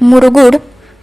मुरगुड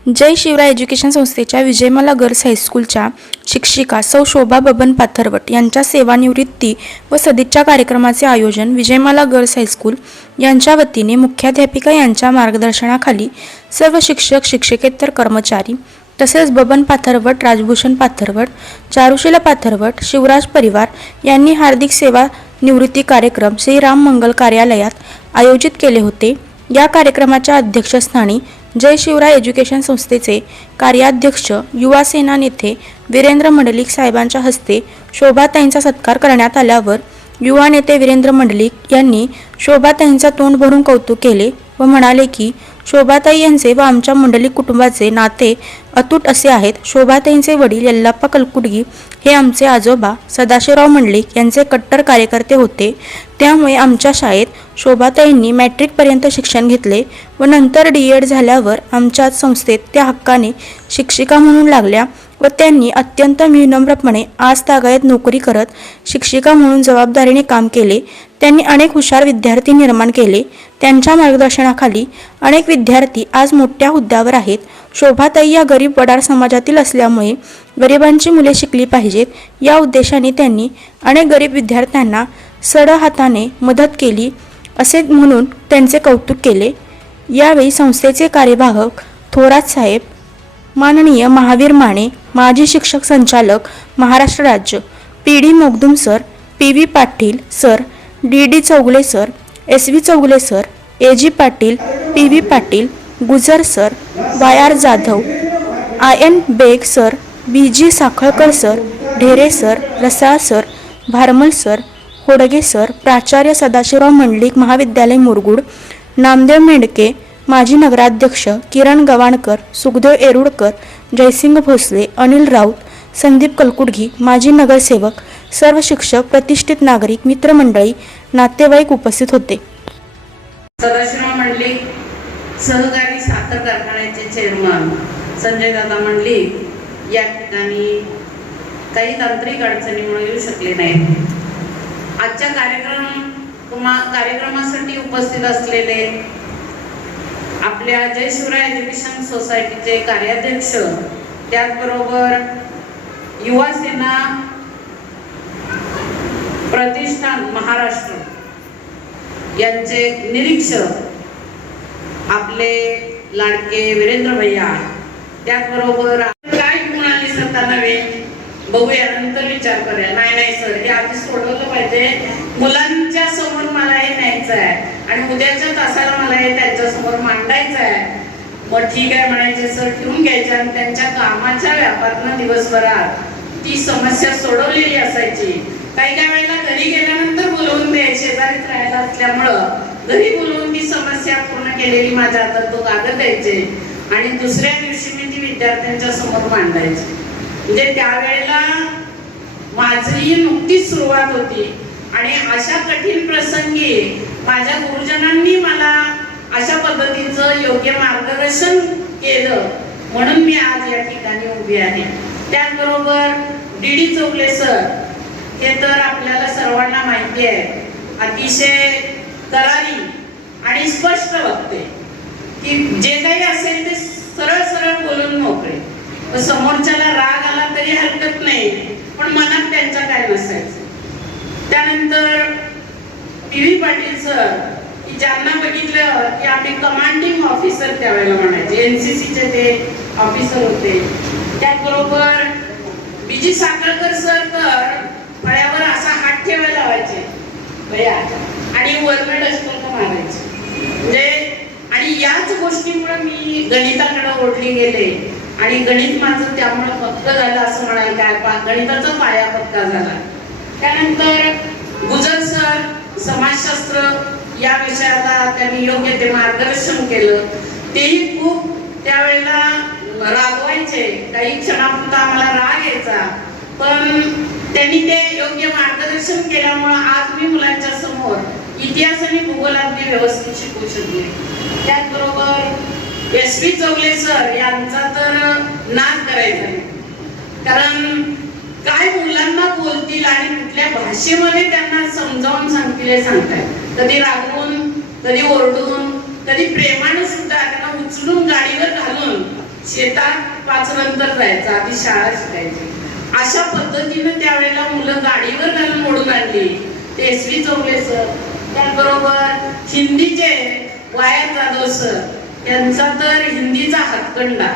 जय Shivray education संस्थेच्या Vijayamala girls हायस्कूलच्या शिक्षिका सौ शोभा बबन पाथरवट यांच्या सेवानिवृत्ती व सदिच्छा कार्यक्रमाचे आयोजन विजयमाला गर्ल्स हायस्कूल यांच्या वतीने मुख्याध्यापिका यांच्या मार्गदर्शनाखाली सर्व शिक्षक शिक्षकेतर कर्मचारी तसेच बबन पाथरवट राजभूषण पाथरवट चारुशिला पाथरवट शिवराज परिवार यांनी हार्दिक सेवा निवृत्ती कार्यक्रम श्री राम मंगल कार्यालयात आयोजित केले होते. या कार्यक्रमाच्या अध्यक्षस्थानी जय शिवराय एज्युकेशन संस्थेचे कार्याध्यक्ष युवा सेना नेते वीरेंद्र मंडलिक साहेबांच्या हस्ते शोभाताईंचा सत्कार करण्यात आल्यावर युवा नेते वीरेंद्र मंडलिक यांनी शोभाताईंचा तोंड भरून कौतुक केले व म्हणाले की शोभाताई यांचे व आमच्या मंडली कुटुंबाचे नाते अतूट असे आहेत. शोभाताईंचे वडील यल्लाप्पा कलकुडगी हे आमचे आजोबा सदाशिवराव मंडलिक यांचे कट्टर कार्यकर्ते होते. त्यामुळे आमच्या शाळेत शोभाताईंनी मॅट्रिकपर्यंत शिक्षण घेतले व नंतर डी एड झाल्यावर आमच्या संस्थेत त्या हक्काने शिक्षिका म्हणून लागल्या. व त्यांनी अत्यंत विनम्रपणे आज तागायत नोकरी करत शिक्षिका म्हणून जबाबदारीने काम केले. त्यांनी अनेक हुशार विद्यार्थी निर्माण केले. त्यांच्या मार्गदर्शनाखाली अनेक विद्यार्थी आज मोठ्या हुद्द्यावर आहेत. शोभाताई या गरीब वडार समाजातील असल्यामुळे गरिबांची मुले शिकली पाहिजेत. या उद्देशाने त्यांनी अनेक गरीब विद्यार्थ्यांना सड हाताने मदत केली असे म्हणून त्यांचे कौतुक केले. यावेळी संस्थेचे कार्यवाहक थोरात साहेब माननीय महावीर माने माजी शिक्षक संचालक महाराष्ट्र राज्य. P. D. Mogdum sir P. V. Patil sir D. D. Chougule sir S. V. Chougule sir A. G. Patil P. V. Patil Gujar sir Y. R. Jadhav I. N. Baig sir B. G. Sakhalkar sir Dhere sir Rasal sir Bharmal sir Hodge sir प्राचार्य सदाशिवराव मंडलिक महाविद्यालय मुरगुड नामदेव मेंडके माजी नगराध्यक्ष किरण गवाणकर सुखदेव एरुडकर जयसिंग भोसले अनिल राऊत संदीप कलकुडगी माजी नगरसेवक सर्व शिक्षक प्रतिष्ठित नागरिक मित्रमंडळी नातेवाईक उपस्थित होते. सदाशिवराव मंडलिक सहकारी साखर कारखान्याचे चेअरमन संजय दादा मंडलिक या ठिकाणी काही तांत्रिक अडचणीमुळे येऊ शकले नाहीत. आजच्या कार्यक्रम कार्यक्रमासाठी उपस्थित असलेले आपल्या जयशिवराय एज्युकेशन सोसायटीचे कार्याध्यक्ष त्याचबरोबर युवा सेना प्रतिष्ठान महाराष्ट्र यांचे निरीक्षक आपले लाडके वीरेंद्र भैया त्याचबरोबर काय म्हणाली सत्ता नव्हे बघूया नंतर विचार करूया. नाही नाही सर हे आधी सोडवलं पाहिजे. मुलांच्या समोर मला हे न्यायचं आहे आणि उद्याच्या तासाला मला हे त्यांच्यासमोर मांडायचं आहे मग ठीक आहे म्हणायचे सर ठेवून घ्यायचे आणि त्यांच्या कामाच्या व्यापातनं दिवसभरात ती समस्या सोडवलेली असायची. काही काही वेळेला घरी गेल्यानंतर बोलवून द्यायचे शेजारीच राहायला असल्यामुळं. घरी बोलवून ती समस्या पूर्ण केलेली माझ्या हातात तो कागद द्यायचे आणि दुसऱ्या दिवशी मी ती विद्यार्थ्यांच्या समोर मांडायची. म्हणजे त्यावेळेला माझी नुकतीच सुरुवात होती आणि अशा कठीण प्रसंगी माझ्या गुरुजनांनी मला अशा पद्धतीचं योग्य मार्गदर्शन केलं म्हणून मी आज या ठिकाणी उभी आहे. त्याचबरोबर डी डी चौगले सर हे तर आपल्याला सर्वांना माहिती आहे. अतिशय करारी आणि स्पष्ट वक्ते. की जे काही असेल ते सरळ सरळ बोलून मोकळे. समोरच्याला राग आला तरी हरकत नाही पण मनात त्यांच्या काय नसायचं. त्यानंतर टी व्ही पाटील सर की ज्यांना बघितलं की आम्ही कमांडिंग ऑफिसर त्यावेळेला म्हणायचे एनसीसीचे ते ऑफिसर होते. त्याचबरोबर बीजी साखरकर सर तर फळ्यावर असा हात ठेवायला लावायचे. भया. आणि वरनं असतो मारायचे. म्हणजे आणि याच गोष्टीमुळे मी गणिताकडे ओढली गेले. आणि गणित माझं त्यामुळे पक्क झालं असं म्हणाल काय? गणिताचा पाया पक्का झाला. त्यानंतर गुजर सर समाजशास्त्र या विषयाला त्यांनी योग्य ते मार्गदर्शन केलं. तेही खूप त्यावेळेला काही क्षणापुरता आम्हाला राग यायचा. पण त्यांनी ते योग्य मार्गदर्शन केल्यामुळं आज मी मुलांच्या समोर इतिहास आणि भूगोल व्यवस्थित शिकू शकले. त्याचबरोबर एस पी चौगले सर यांचा तर नाद करायचा. कारण काय मुलांना बोलतील आणि कुठल्या भाषेमध्ये त्यांना समजावून सांगतील हे सांगतायत. कधी रागवून कधी ओरडून कधी प्रेमानं सुद्धा त्यांना उचलून गाडीवर घालून शेतात पाच नंतर जायचं आधी शाळा शिकायची. अशा पद्धतीनं त्यावेळेला मुलं गाडीवर घालून ओढून आणली. ते एस व्ही चौगले सर त्याचबरोबर हिंदीचे वाया जाधव सर यांचा तर हिंदीचा हातकंडा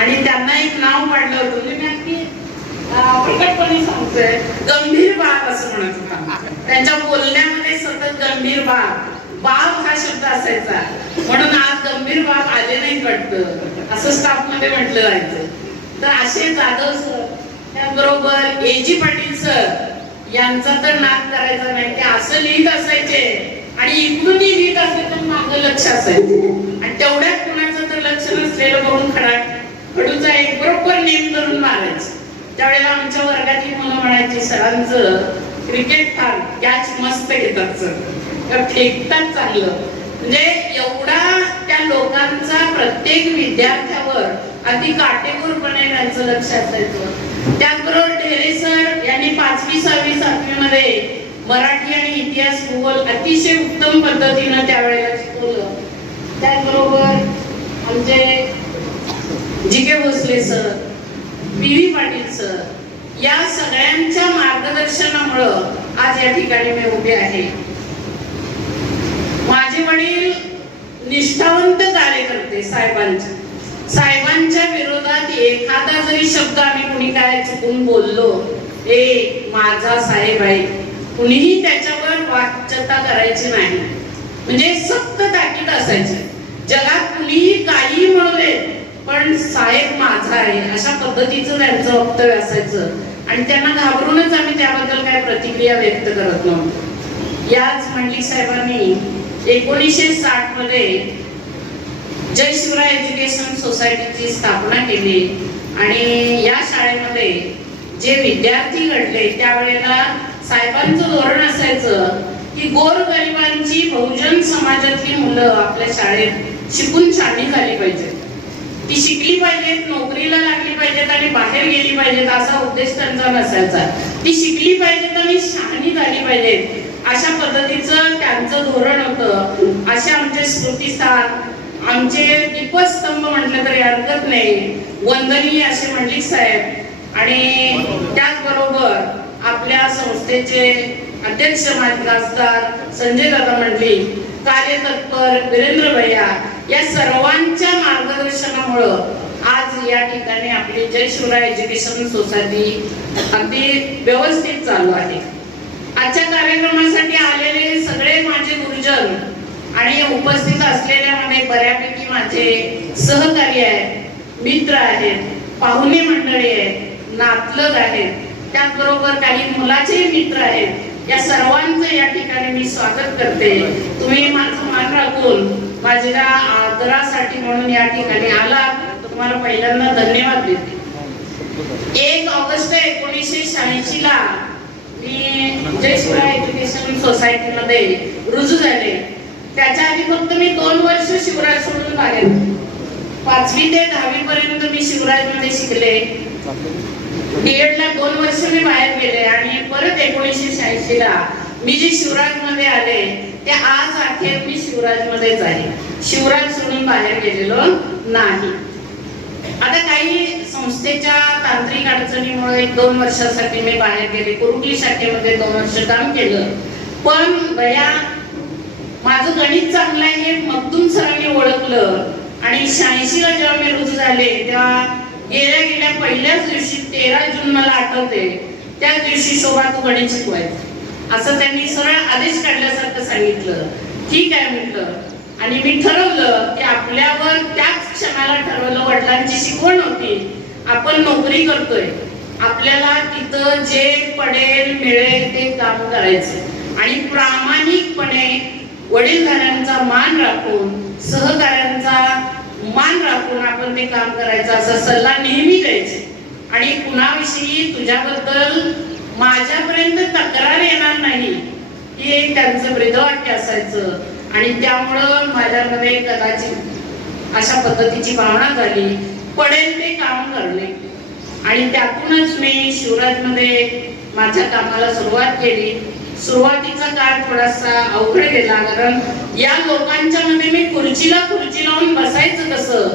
आणि त्यांना एक नाव पाडलं होतं. म्हणजे म्हणजे प्रकटपणे सांगतोय गंभीर बाब असं म्हणत होता. त्यांच्या बोलण्यामध्ये सतत गंभीर बाब. बाब हा शब्द असायचा. म्हणून आज गंभीर बाब आले नाही वाटतं. असं स्टाफमध्ये म्हटलं जायचं. तर असे जाधव सर त्याबरोबर एजी पाटील सर यांचा तर नाद करायचा नाही. ते असं लिहित असायचे. आणि इकडूनही लिहित असायचं मागं लक्ष असायचं. आणि तेवढ्याच कुणाचं तर लक्ष नसलेलं बघून खडा खडूचा एक बरोबर नेम करून मारायचं. त्यावेळेला आमच्या वर्गातील मुलं म्हणायची सरांचं क्रिकेट फार कॅच मस्त येतात सर. तर फेकतात चांगलं. म्हणजे एवढा त्या लोकांचा प्रत्येक विद्यार्थ्यावर अगदी काटेकोरपणे त्यांचं लक्ष असायचं त्याचबरोबर ढेरे सर यांनी पाचवी सहावी सातवी मध्ये मराठी आणि इतिहास भूगोल अतिशय उत्तम पद्धतीनं त्यावेळेला शिकवलं. त्याचबरोबर आमचे G K Bhosale sir P V Patil sir या सगळ्यांच्या मार्गदर्शनामुळं आज या ठिकाणी मी उभे आहे. माझे वडील निष्ठावंत कार्यकर्ते साहेबांचे. साहेबांच्या विरोधात एखादा जरी शब्द आम्ही कुणी काय चुकून बोललो ए माझा साहेब आहे. कुणीही त्याच्यावर वाच्यता करायची नाही. म्हणजे सक्त ताकीद असायची. जगात कुणीही पण साहेब माझा आहे. अशा पद्धतीचं त्यांचं वक्तव्य असायचं. आणि त्यांना घाबरूनच आम्ही त्याबद्दल काय प्रतिक्रिया व्यक्त करत नव्हतो. याच मंडलिक साहेबांनी एकोणीसशे साठमध्ये जय शिवराय एज्युकेशन सोसायटीची स्थापना केली. आणि या शाळेमध्ये जे विद्यार्थी घडले त्यावेळेला साहेबांचं धोरण असायचं की गोरगरिबांची बहुजन समाजातली मुलं आपल्या शाळेत शिकून छानी झाली पाहिजेत ती शिकली पाहिजेत नोकरीला लागली पाहिजेत आणि बाहेर गेली पाहिजेत असा उद्देश त्यांचा नसायचा. ती शिकली पाहिजेत आणि शहाणी झाली पाहिजेत. अशा पद्धतीचं त्यांचं धोरण होतं. असे आमचे स्मृतीस्थान आमचे दीपस्तंभ म्हटलं तरी हरकत नाही. वंदनीय असे म्हणली साहेब. आणि त्याचबरोबर आपल्या संस्थेचे अध्यक्ष माजी खासदार संजय दादा म्हटली कार्यतत्पर वीरेंद्र भैया या सर्वांच्या मार्गदर्शनामुळं आज या ठिकाणी आपली जय शिवराय एज्युकेशन सोसायटी अगदी व्यवस्थित चालू आहे. आजच्या कार्यक्रमासाठी आलेले सगळे माझे गुरुजन आणि उपस्थित असलेल्यामध्ये बऱ्यापैकी माझे सहकारी आहेत मित्र आहेत पाहुणे मंडळी आहेत नातलग आहेत त्याचबरोबर काही मुलाचे मित्र आहेत. या सर्वांचं या ठिकाणी मी स्वागत करते. तुम्ही माझं मान राखून माझ्या आदरासाठी म्हणून या ठिकाणी आला. तुम्हाला पहिल्यांदा धन्यवाद देते. एक ऑगस्ट एकोणीसशे शहाऐंशी ला मी जय एज्युकेशन सोसायटीमध्ये रुजू झाले. त्याच्या आधी फक्त मी दोन वर्ष शिवराज सोडून बाहेर. पाचवी ते दहावी पर्यंत मी शिवराजमध्ये शिकले डीएड ला दोन वर्ष मी बाहेर गेले आणि परत एकोणीसशे शहाऐंशी ला मी जे शिवराजमध्ये आले ते आज अखेर मी शिवराज मध्येच आहे शिवराज सोडून बाहेर गेलेलो नाही. आता काही संस्थेच्या तांत्रिक अडचणीमुळे एक दोन वर्षासाठी मी बाहेर गेले. कुरुकली शाखेमध्ये दोन वर्ष काम केलं. पण बया माझं गणित चांगलं आहे हे मगदूम सरांनी ओळखलं. आणि शहाऐंशी ला जेव्हा मी रुजू झाले तेव्हा गेल्या गेल्या पहिल्याच दिवशी तेरा जून मला आठवते. त्याच दिवशी शोभा तू गणित शिकवायचं. असं त्यांनी सरळ आदेश काढल्यासारखं सांगितलं. ठीक आहे म्हटलं. आणि मी ठरवलं की आपल्यावर त्याच क्षणाला ठरवलं वडिलांची शिकवण होती. आपण नोकरी करतोय. आपल्याला तिथं जे पडेल मिळेल ते काम करायचं. आणि प्रामाणिकपणे वडीलधाऱ्यांचा मान राखून सहकाऱ्यांचा मान राखून आपण ते काम करायचं असा सल्ला नेहमी द्यायचे. आणि कुणाविषयी तुझ्याबद्दल माझ्यापर्यंत तक्रार येणार नाही. हे त्यांचं ब्रीदवाक्य असायचं. आणि त्यामुळं माझ्यामध्ये कदाचित अशा पद्धतीची भावना झाली. पडेल ते काम करणे आणि त्यातूनच मी शिवराजमध्ये माझ्या कामाला सुरुवात केली. सुरुवातीचा काळ थोडासा अवघड गेला कारण या लोकांच्या मध्ये मी खुर्चीला खुर्ची लावून बसायचं कसं?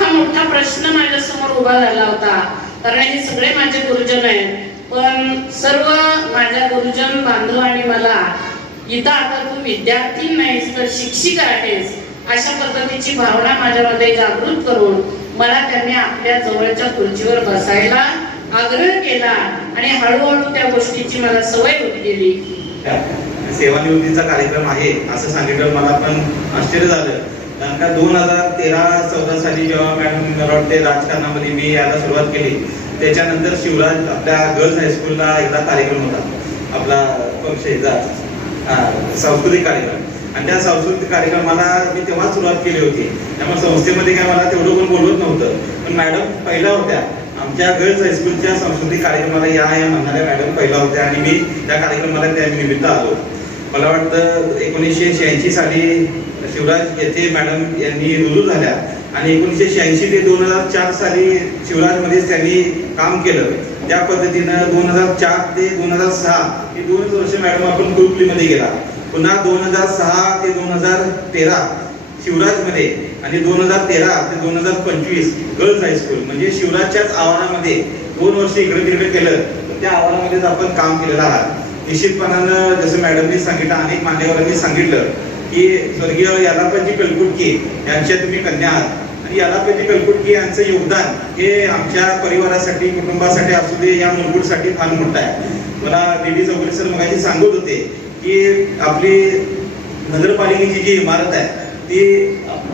हा मोठा प्रश्न माझ्यासमोर उभा झाला होता. कारण हे सगळे माझे गुरुजन आहेत. पण सर्व माझ्या गुरुजन बांधवांनी मला इथं आता तू विद्यार्थी नाहीस तर शिक्षिका आहेस अशा पद्धतीची भावना माझ्यामध्ये जागृत करून मला त्यांनी आपल्या जवळच्या खुर्चीवर बसायला आग्रह केला आणि हळूहळू त्या गोष्टीची मला सवय होत गेली. सेवानिवृत्तीचा कार्यक्रम आहे असं सांगितलं मला पण आश्चर्य झालं. कारण का दोन हजार तेरा चौदा साली जेव्हा मॅडम मला वाटते राजकारणामध्ये मी यायला सुरुवात केली त्याच्यानंतर शिवराज आपल्या गर्ल्स हायस्कूलला एकदा कार्यक्रम होता. आपला पक्ष सांस्कृतिक कार्यक्रम. आणि त्या सांस्कृतिक कार्यक्रमाला मी तेव्हा सुरुवात केली होती. त्यामुळे संस्थेमध्ये काय मला तेवढं कोण बोलवत नव्हतं. पण मॅडम पहिल्या होत्या. आमच्या गर्ल्स हायस्कूलच्या सांस्कृतिक कार्यक्रमाला या या म्हणणाऱ्या मॅडम पहिल्या होत्या. आणि मी त्या कार्यक्रमाला त्या निमित्त आलो. मला वाटतं एकोणीसशे शहाऐंशी साली शिवराज येथे मॅडम यांनी रुजू झाल्या. आणि एकोणीसशे शहाऐंशी ते दोन हजार चार साली शिवराजमध्येच त्यांनी काम केलं. त्या पद्धतीनं दोन हजार चार ते दोन हजार सहा ही दोन वर्ष मॅडम आपण कुरुपलीमध्ये गेला. पुन्हा दोन हजार सहा ते दोन हजार तेरा शिवराजमध्ये आणि दोन हजार तेरा ते दोन हजार पंचवीस गर्ल्स हायस्कूल म्हणजे शिवराजच्याच आव्हानामध्ये दोन वर्ष इकडे तिकडे केलं. तर त्या आव्हानामध्येच आपण काम केलेलं आहात. निश्चितपणानं जसं मॅडमनी सांगितलं अनेक मान्यवरांनी सांगितलं की स्वर्गीय यालापजी कलकुटकी यांच्या तुम्ही कन्या आहात. आणि यालापजी कलकुटकी यांचं योगदान हे आमच्या परिवारासाठी कुटुंबासाठी असू दे या मुलगुडसाठी फार मोठं आहे. मला बीबी चौगुले सर मगाशी सांगत होते की आपली नगरपालिकेची जी इमारत आहे ती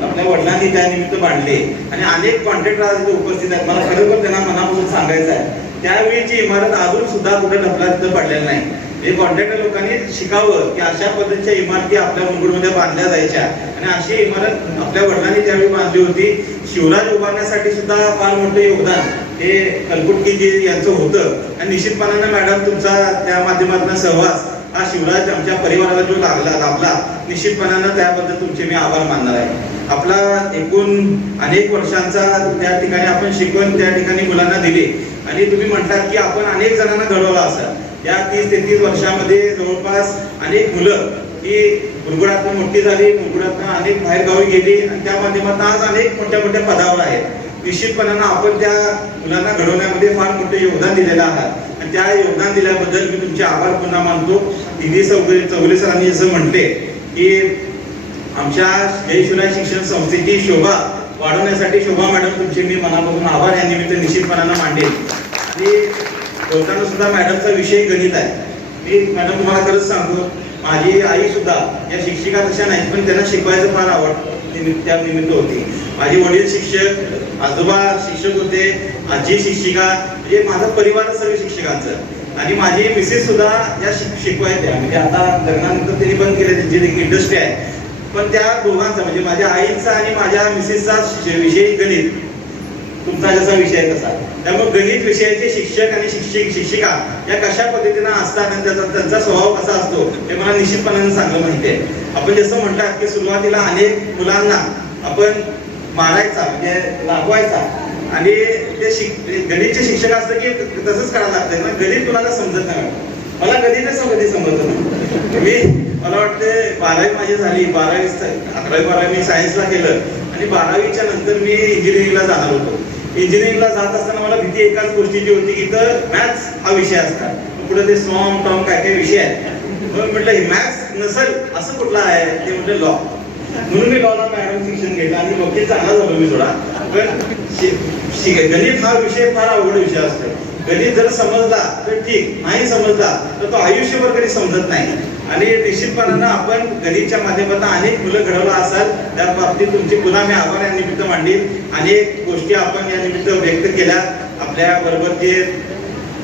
आपल्या वडिलांनी त्यानिमित्त बांधली आणि अनेक कॉन्ट्रॅक्टर आज उपस्थित आहेत. मला खरोखर त्यांना मनापासून सांगायचं आहे त्यावेळीची इमारत अजून सुद्धा कुठे ढकला तिथं पडलेलं नाही. हे कॉन्ट्रॅक्टर लोकांनी शिकावं की अशा पद्धतीच्या इमारती आपल्या मुलगुडमध्ये बांधल्या जायच्या. आणि अशी इमारत आपल्या वडिलांनी त्यावेळी बांधली होती. शिवराज उभारण्यासाठी सुद्धा फार मोठं योगदान हे कलकुटकीजी यांचं होतं. आणि निश्चितपणानं मॅडम तुमचा त्या माध्यमातून सहवास हा शिवराज आमच्या परिवाराला जो लागला लाभला निश्चितपणानं त्याबद्दल तुमचे मी आभार मानणार आहे. आपला एकूण अनेक वर्षांचा त्या ठिकाणी आपण शिकवण त्या ठिकाणी मुलांना दिली. आणि तुम्ही म्हणतात की आपण अनेक जणांना घडवलं असं. या तीस तेहतीस वर्षामध्ये जवळपास अनेक मुलं ही मुरगुडातनं मोठी झाली मुरगुडातनं अनेक बाहेर गावी गेली आणि त्या माध्यमातून आज अनेक मोठ्या मोठ्या पदावर आहेत. निश्चितपणानं आपण त्या मुलांना घडवण्यामध्ये फार मोठं योगदान दिलेलं आहात आणि त्या योगदान दिल्याबद्दल मी तुमचे आभार पुन्हा मानतो. तिन्ही चौगुले चौगुले सरांनी जसं म्हटले की आमच्या जयशिवराय शिक्षण संस्थेची शोभा वाढवण्यासाठी शोभा मॅडम तुमचे मी मनापासून आभार या निमित्त निश्चितपणानं मांडेल आणि बोलताना सुद्धा मॅडमचा विषय गणित आहे. मी मॅडम तुम्हाला खरंच सांगतो माझी आई सुद्धा या शिक्षिका तशा नाहीत पण त्यांना शिकवायचं फार आवड त्या निमित्त होती. माझे वडील शिक्षक आजोबा शिक्षक होते आजी शिक्षिका म्हणजे माझा परिवार सर्व शिक्षकांचं. आणि माझी मिसेस सुद्धा या शिक शिकवायच्या. म्हणजे आता लग्नानंतर त्यांनी बंद केले त्यांची देखील इंडस्ट्री आहे. पण त्या दोघांचा म्हणजे माझ्या आईचा आणि माझ्या मिसेसचा विषय गणित तुमचा जसा विषय तसा. त्यामुळे गणित विषयाचे शिक्षक आणि शिक्षक शिक्षिका या कशा पद्धतीनं असतात आणि त्याचा त्यांचा स्वभाव कसा असतो हे मला निश्चितपणाने चांगलं माहिती आहे. आपण जसं म्हणतात की सुरुवातीला अनेक मुलांना आपण मारायचा म्हणजे लागवायचा आणि ते शिक गणितचे शिक्षक असतं की तसंच करायला लागतं ना गणित कुणाला समजत नाही मला गणितच कधी समजत नाही. मी मला वाटते बारावी माझी झाली बारावी अकरावी बारावी मी सायन्सला केलं. आणि बारावीच्या नंतर मी इंजिनिअरिंगला जाणार होतो. इंजिनिअरिंगला जात असताना मला भीती एकाच गोष्टीची होती की इथं मॅथ्स हा विषय असतात पुढे ते सॉम टॉम काय काय विषय आहेत. मग म्हटलं मॅथ्स नसेल असं कुठला आहे? ते म्हटलं लॉ म्हणून मी लॉला मॅडम शिक्षण घेतलं आणि वकील चांगला झालो मी थोडा. पण गणित हा विषय फार अवघड विषय असतो गणित जर समजला तर ठीक नाही समजला तर तो आयुष्यभर कधी समजत नाही. आणि निश्चितपणानं आपण गणितच्या माध्यमातून अनेक मुलं घडवला असाल त्या बाबतीत तुमची पुन्हा मी आभार या निमित्त मांडील अनेक गोष्टी आपण या निमित्त व्यक्त केल्या. आपल्या बरोबर जे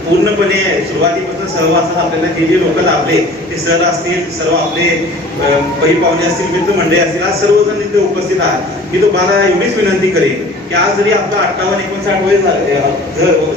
पूर्णपणे सुरुवातीपासून सहवासात आपल्याला जे जे लोक लाभले ते सर असतील सर्व आपले अं, परिपाहुणे असतील मित्र मंडळी असतील आज सर्वजण इथे उपस्थित आहात. मी तुम्हाला एवढीच विनंती करेन की आज जरी आपलं अठ्ठावन्न एकोणसाठ वय झा-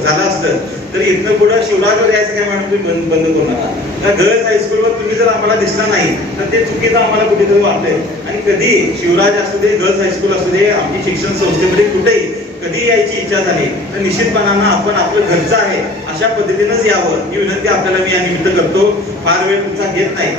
झालं असतं तरी इथनं पुढं शिवराजवर यायचं काय मॅडम तुम्ही बंद बंद करू नका. तर गर्ल्स हायस्कूलवर तुम्ही जर आम्हाला दिसला नाही तर ते चुकीचं आम्हाला कुठेतरी वाटतंय. आणि कधी शिवराज असू दे गर्ल्स हायस्कूल असू दे आमची शिक्षण संस्थेमध्ये कुठेही कधी यायची इच्छा झाली तर निश्चितपणानं आपण आपलं घरचं आहे अशा पद्धतीनंच यावं. ही विनंती आपल्याला मी या निमित्त करतो. फार वेळ तुमचा घेत नाही.